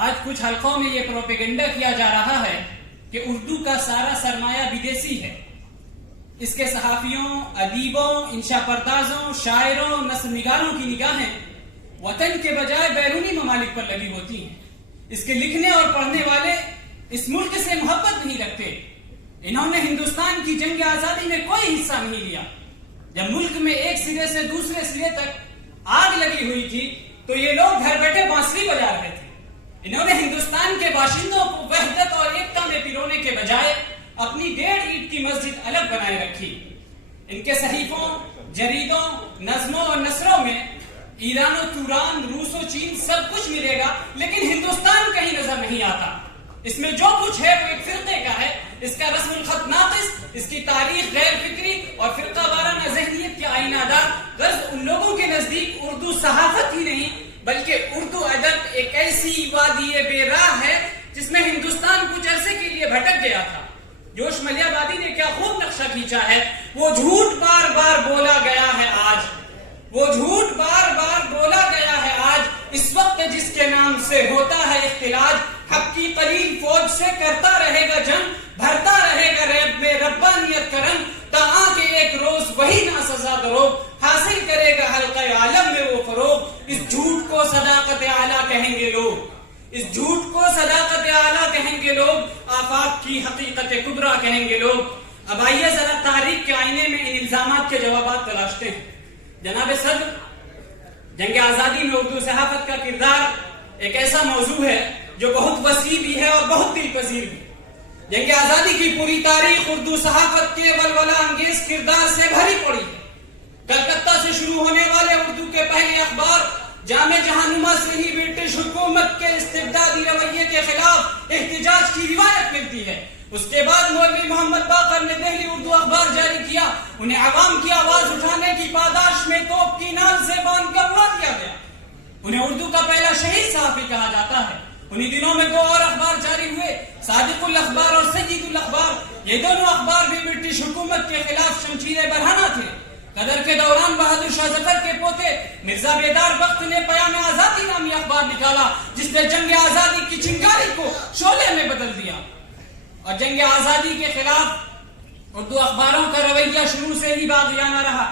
آج کچھ حلقوں میں یہ پروپیگنڈا کیا جا رہا ہے کہ اردو کا سارا سرمایہ بدیسی ہے. اس کے صحافیوں، ادیبوں، انشا پردازوں، شاعروں، نثر نگاروں کی نگاہیں وطن کے بجائے بیرونی ممالک پر لگی ہوتی ہیں. اس کے لکھنے اور پڑھنے والے اس ملک سے محبت نہیں رکھتے. انہوں نے ہندوستان کی جنگ آزادی میں کوئی حصہ نہیں لیا. جب ملک میں ایک سرے سے دوسرے سرے تک آگ لگی ہوئی تھی تو یہ لوگ گھر بیٹھے بانسری بجا رہے تھے. انہوں نے ہندوستان کے باشندوں کو وحدت اور ایکتا میں پرونے کے بجائے اپنی 1.5 اینٹ کی مسجد الگ بنائے رکھی. ان کے صحیفوں، جریدوں، نظموں اور نثروں میں ایران و توران، روس و چین سب کچھ ملے گا، لیکن ہندوستان کہیں نظر نہیں آتا. اس میں جو کچھ ہے وہ ایک فرقے کا ہے. اس کا رسم الخط ناقص، اس کی تاریخ غیر فکری اور فرقہ وارانہ ذہنیت کے آئینہ دار. غرض ان لوگوں کے نزدیک اردو صحافت ہی نہیں بلکہ اردو ادب ایک ایسی وادی بے راہ ہے جس میں ہندوستان کچھ عرصے کے لیے بھٹک گیا تھا. جوش ملیح آبادی نے کیا خوب نقشہ کھینچا ہے. وہ جھوٹ بار بار بولا گیا ہے آج. وہ جھوٹ بار بار بولا گیا ہے آج. اس وقت جس کے نام سے ہوتا ہے اختلاج، حق کی قلیل فوج سے کرتا رہے گا جنگ، بھرتا رہے گا ریب میں ربانیت کا رنگ، تاکہ ایک روز وہی ناسزا دروغ حاصل کرے گا حلقہ عالم میں وہ فروغ. اس جھوٹ کو صداقت اعلیٰ کہیں گے لوگ. اس جھوٹ کو صداقت اعلیٰ کہیں گے لوگ. آفاق کی حقیقت کبریٰ کہیں گے لوگ. اب آئیے ذرا تاریخ کے آئینے میں ان الزامات کے جوابات تلاشتے ہیں. جناب صدر، جنگ آزادی میں اردو صحافت کا کردار ایک ایسا موضوع ہے جو بہت وسیع بھی ہے اور بہت دل پذیر بھی. جنگ آزادی کی پوری تاریخ اردو صحافت کے ولولہ انگیز کردار سے بھری پڑی ہے. کلکتہ سے شروع ہونے والے اردو کے پہلے اخبار جامع جہاننما سے ہی برٹش حکومت کے استبدادی رویے کے خلاف احتجاج کی روایت ملتی ہے. اس کے بعد مولوی محمد باقر نے دہلی اردو اخبار جاری کیا. انہیں عوام کی آواز اٹھانے کی پاداش میں توپ کی نال سے باندھ کر اڑا دیا گیا. انہیں اردو کا پہلا شہید صحافی کہا جاتا ہے. انہی دنوں میں 2 اور اخبار جاری ہوئے، صادق الاخبار اور سید الاخبار. یہ دونوں اخبار بھی برٹش حکومت کے خلاف شمشیر برہنہ تھے. قدر کے دوران بہادر شاہ ظفر کے پوتے مرزا بیدار بخت نے پیام آزادی نامی اخبار نکالا، جس نے جنگ آزادی کی چنگاری کو شعلے میں بدل دیا. اور جنگ آزادی کے خلاف اردو اخباروں کا رویہ شروع سے ہی باغیانہ رہا.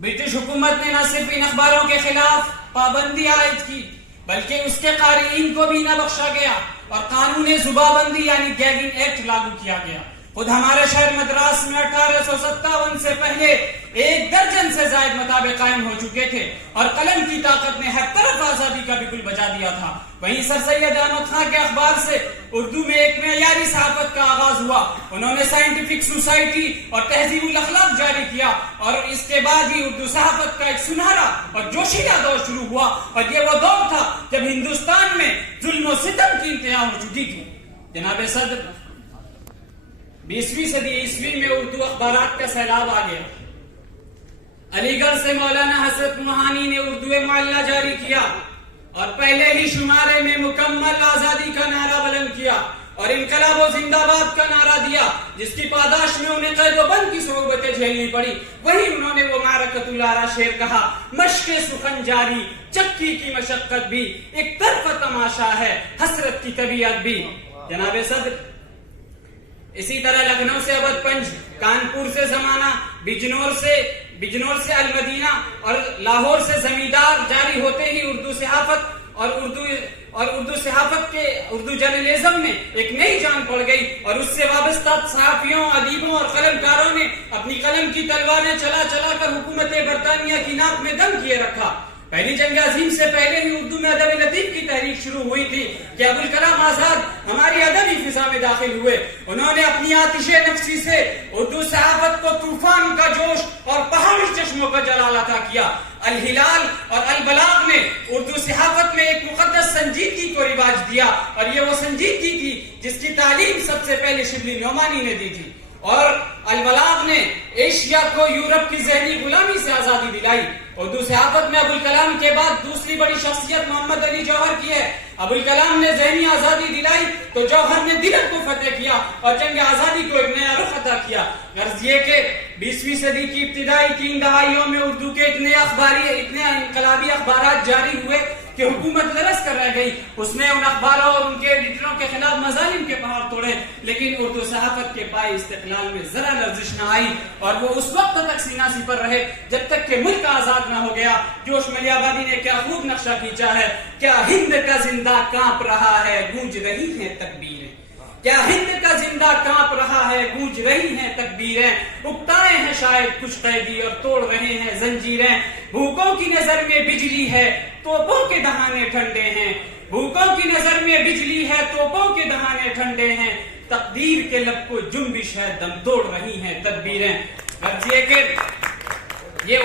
برٹش حکومت نے نہ صرف ان اخباروں کے خلاف پابندی عائد کی بلکہ اس کے قارئین کو بھی نہ بخشا گیا اور قانون زبابندی یعنی گیگنگ ایکٹ لاگو کیا گیا. خود ہمارے شہر مدراس میں 1857 سے پہلے 1 درجن سے زائد مطابع قائم ہو چکے تھے اور قلم کی طاقت نے ہر طرف آزادی کا بگل بجا دیا تھا. وہیں سر سید احمد خان کے اخبار سے اردو میں ایک معیاری صحافت کا آغاز ہوا. انہوں نے سائنٹیفک سوسائٹی اور تہذیب الاخلاق جاری کیا اور اس کے بعد ہی اردو صحافت کا ایک سنہرا اور جوشیلا دور شروع ہوا. اور یہ وہ دور تھا جب ہندوستان میں ظلم و ستم کی انتہا ہو چکی تھی. جناب صدر، 20ویں صدی عیسوی میں اردو اخبارات کا سیلاب آ گیا. علی گڑھ سے مولانا حسرت موہانی نے اردو معلیٰ جاری کیا اور پہلے ہی شمارے میں مکمل آزادی کا نعرہ بلند کیا اور انقلاب و زندہ باد کا نعرہ دیا، جس کی پاداش میں انہیں قید و بند کی صعوبتیں جھیلنی پڑی. وہیں انہوں نے وہ معرکۃ الارا شعر کہا: مشق سخن جاری، چکی کی مشقت بھی، ایک طرف تماشا ہے حسرت کی طبیعت بھی. جناب صدر، اسی طرح لکھنؤ سے اودھ پنج، کانپور سے زمانہ، بجنور سے المدینہ اور لاہور سے زمیندار جاری ہوتے ہی اردو صحافت اور اردو صحافت کے اردو جرنلزم میں ایک نئی جان پڑ گئی اور اس سے وابستہ صحافیوں، ادیبوں اور قلمکاروں نے اپنی قلم کی تلواریں چلا چلا کر حکومت برطانیہ کی ناک میں دم کیے رکھا. پہلی جنگ عظیم سے پہلے ہی اردو میں ادب لطیف کی تحریک شروع ہوئی تھی کہ ابوالکلام آزاد ہماری ادبی فضا میں داخل ہوئے. انہوں نے اپنی آتش نفسی سے اردو صحافت کو طوفان کا جوش اور پہاڑی چشموں کا جلال عطا کیا. الہلال اور البلاغ نے اردو صحافت میں ایک مقدس سنجیدگی کو رواج دیا اور یہ وہ سنجیدگی تھی جس کی تعلیم سب سے پہلے شبلی نعمانی نے دی تھی. اور البلاغ نے ایشیا کو یورپ کی ذہنی غلامی سے آزادی دلائی. اردو صحافت میں ابوالکلام کے بعد دوسری بڑی شخصیت محمد علی جوہر کی ہے. ابوالکلام نے ذہنی آزادی دلائی تو جوہر نے دلت کو فتح کیا اور جنگ آزادی کو ایک نیا رخ عطا کیا. غرض یہ کہ 20ویں صدی کی ابتدائی 3 دہائیوں میں اردو کے اتنے انقلابی اخبارات جاری ہوئے کہ حکومت لرز کر رہ گئی، اس نے ان اخباروں اور ان کے ایڈیٹروں کے خلاف مظالم کے پہاڑ توڑے، لیکن اردو صحافت کے پائے استقلال میں ذرا لرزش نہ آئی، اور وہ اس وقت تک سینہ سپر رہے جب تک کہ ملک آزاد نہ ہو گیا۔ جوش ملیح آبادی نے کیا خوب نقشہ کھینچا ہے، کیا ہند کا زندہ کانپ رہا ہے، گونج رہی ہیں تکبیریں، کیا ہند کا زندہ کانپ رہا ہے، گونج رہی ہیں تکبیریں، اکتائے ہیں شاید کچھ قیدی اور توڑ رہے ہیں زنجیریں، بھوکوں کی نظر میں بجلی ہے توپوں کے دہانے ٹھنڈے ہیں، بھوکوں کی نظر میں بجلی ہے توپوں کے دہانے ٹھنڈے ہیں، تقدیر کے لب کو جنبش ہے دم توڑ رہی ہیں تدبیریں۔ غرض یہ کہ یہ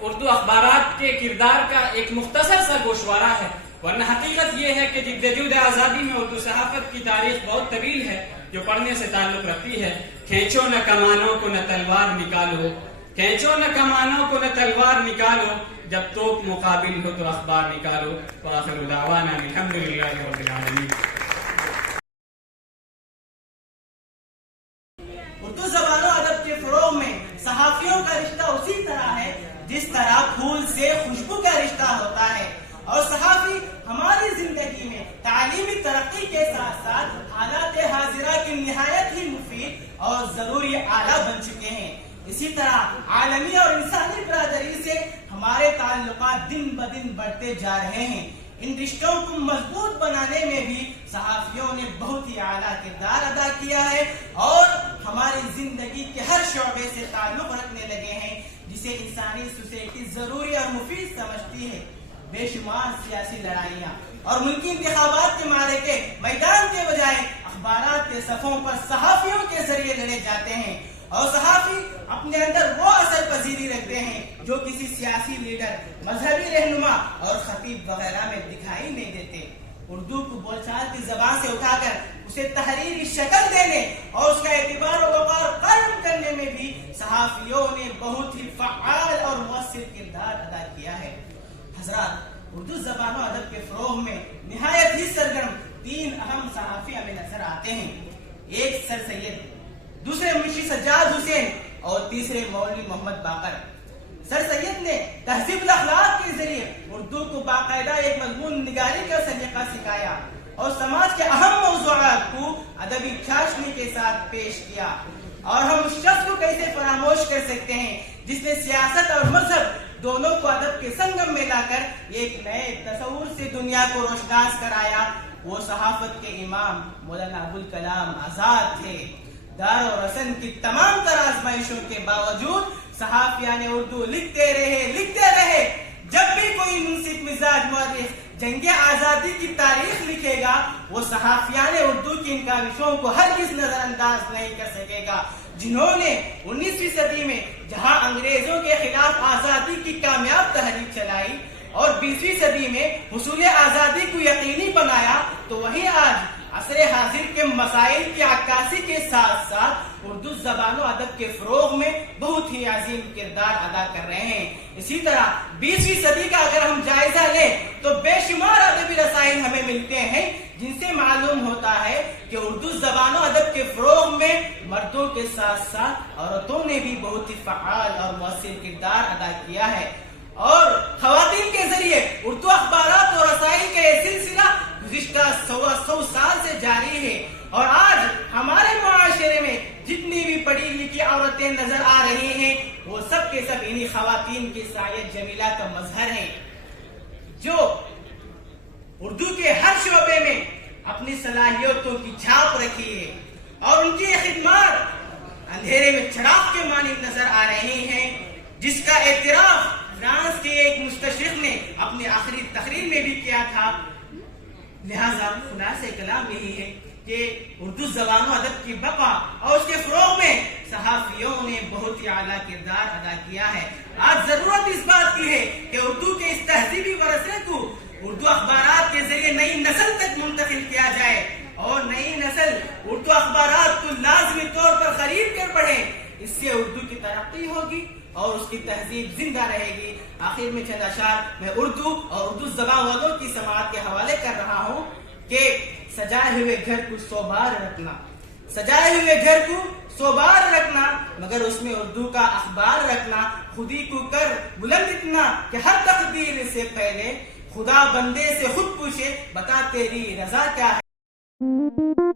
اردو اخبارات کے کردار کا ایک مختصر سا گوشوارہ ہے، ورنہ حقیقت یہ ہے کہ جدوجہد آزادی میں اردو صحافت کی تاریخ بہت طویل ہے جو پڑھنے سے تعلق رکھتی ہے۔ کھینچو نہ کمانوں کو نہ تلوار نکالو، کھینچو نہ کمانوں کو نہ تلوار نکالو، جب توپ مقابل ہو تو اخبار نکالو۔ وآخر دعوانا الحمدللہ رب العالمین۔ اردو زبان و ادب کے فروغ میں صحافیوں کا رشتہ اسی طرح ہے جس طرح پھول سے خوشبو کا رشتہ ہوتا ہے، اور صحافی ہماری زندگی میں تعلیمی ترقی کے ساتھ ساتھ حالات حاضرہ کی نہایت ہی مفید اور ضروری آلہ بن چکے ہیں۔ اسی طرح عالمی اور انسانی برادری سے ہمارے تعلقات دن بدن بڑھتے جا رہے ہیں۔ ان رشتوں کو مضبوط بنانے میں بھی صحافیوں نے بہت ہی اعلیٰ کردار ادا کیا ہے، اور ہماری زندگی کے ہر شعبے سے تعلق رکھنے لگے ہیں جسے انسانی سوسائٹی ضروری اور مفید سمجھتی ہے۔ بے شمار سیاسی لڑائیاں اور ملکی انتخابات کے معرکے میدان کے بجائے اخبارات کے صفوں پر صحافیوں کے ذریعے لڑے جاتے ہیں، اور صحافی اپنے اندر وہ اثر پذیری رکھتے ہیں جو کسی سیاسی لیڈر، مذہبی رہنما اور خطیب وغیرہ میں دکھائی نہیں دیتے۔ اردو کو بول چال کی زبان سے اٹھا کر اسے تحریری شکل دینے اور اس کا اعتبار و وقار قائم کرنے میں بھی صحافیوں نے بہت ہی فعال اور مؤثر کردار ادا کیا ہے۔ حضرات، اردو زبان و ادب کے فروغ میں نہایت ہی سرگرم تین اہم صحافی ہمیں نظر آتے ہیں۔ ایک سر سید، دوسرے منشی سجاد حسین اور تیسرے مولوی محمد باقر۔ سر سید نے تہذیب الاخلاق کے ذریعے اردو کو باقاعدہ ایک مضمون نگاری کا سلیقہ سکھایا اور سماج کے اہم موضوعات کو ادبی چاشنی کے ساتھ پیش کیا۔ اور ہم اس شخص کو کیسے فراموش کر سکتے ہیں جس نے سیاست اور مذہب دونوں کو ادب کے سنگم میں لا کر ایک نئے تصور سے دنیا کو روشناس کرایا۔ وہ صحافت کے امام مولانا ابوالکلام آزاد تھے۔ دار و رسن کی تمام تر آزمائشوں کے باوجود صحافیان اردو لکھتے رہے۔ جب بھی کوئی منصف مزاج مورخ جنگ آزادی کی تاریخ لکھے گا، وہ صحافیان اردو کی ان کاوشوں کو ہرگز نظر انداز نہیں کر سکے گا، جنہوں نے 19ویں صدی میں جہاں انگریزوں کے خلاف آزادی کی کامیاب تحریک چلائی اور 20ویں صدی میں حصول آزادی کو یقینی بنایا، تو وہیں آج عصر حاضر کے مسائل کی عکاسی کے ساتھ ساتھ اردو زبان و ادب کے فروغ میں بہت ہی عظیم کردار ادا کر رہے ہیں۔ اسی طرح 20ویں صدی کا اگر ہم جائزہ لیں تو بے شمار ادبی رسائل ہمیں ملتے ہیں جن سے معلوم ہوتا ہے کہ اردو زبان و ادب کے فروغ میں مردوں کے ساتھ ساتھ عورتوں نے بھی بہت ہی فعال اور مؤثر کردار ادا کیا ہے، اور خواتین کے ذریعے اردو اخبارات اور رسائل کا یہ سلسلہ گزشتہ 100 سال سے جاری ہے، اور آج ہمارے معاشرے میں جتنی بھی پڑھی لکھی عورتیں نظر آ رہی ہیں وہ سب کے سب انہی خواتین کی سعیت جمیلہ کا مظہر ہیں، جو اردو کے ہر شعبے میں اپنی صلاحیتوں کی چھاپ رکھی ہے، اور ان کی خدمات اندھیرے میں چراغ کے مانند نظر آ رہی ہیں، جس کا اعتراف فرانس کے ایک مستشرق نے اپنی آخری تقریر میں بھی کیا تھا۔ لہذا خلاصہ کلام یہی ہے کہ اردو زبان و ادب کی بقا اور اس کے فروغ میں صحافیوں نے بہت ہی اعلیٰ کردار ادا کیا ہے۔ آج ضرورت اس بات کی ہے کہ اردو کے اس تہذیبی ورثے کو اردو اخبارات کے ذریعے نئی نسل تک منتقل کیا جائے، اور نئی نسل اردو اخبارات کو لازمی طور پر خرید کر پڑھے۔ اس سے اردو کی ترقی ہوگی اور اس کی تہذیب زندہ رہے گی۔ آخر میں چند اشعار میں اردو اور اردو زبان والوں کی سماعت کے حوالے کر رہا ہوں کہ سجائے ہوئے گھر کو سوبار رکھنا، سجائے ہوئے گھر کو سوبار رکھنا، مگر اس میں اردو کا اخبار رکھنا، خودی کو کر بلند اتنا کہ ہر تقدیر سے پہلے خدا بندے سے خود پوچھے بتا تیری رضا کیا ہے.